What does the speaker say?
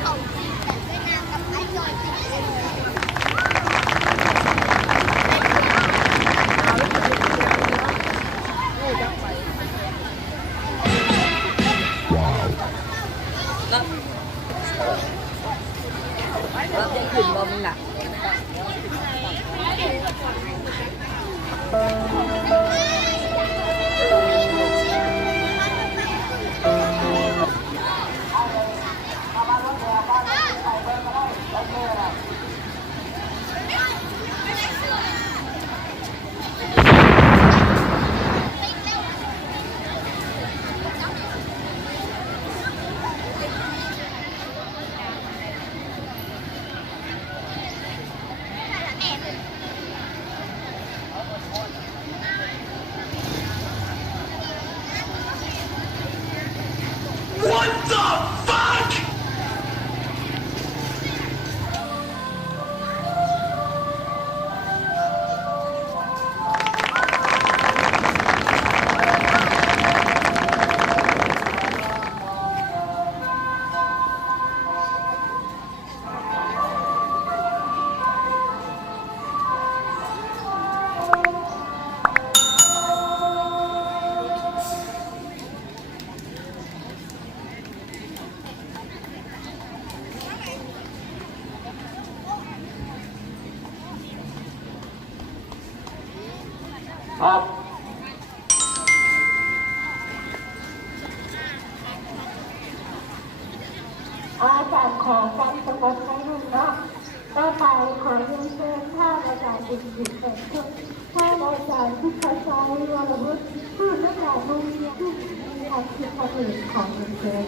เขาสีแต่ด้วยนางกับไอ้จอยติดเลยđó đó dây chuyền bông nè What the fuck? ครับ อาจารย์ขอฟังสกดให้ดูนะต่อไปขอเรียนเชิญท่านอาจารย์ดิจิตเป็นผู้ท่านอาจารย์ที่ชัยชัยวรวุฒิผู้นักการเมืองที่มีอาชีพผลิตของเรียนเชิญ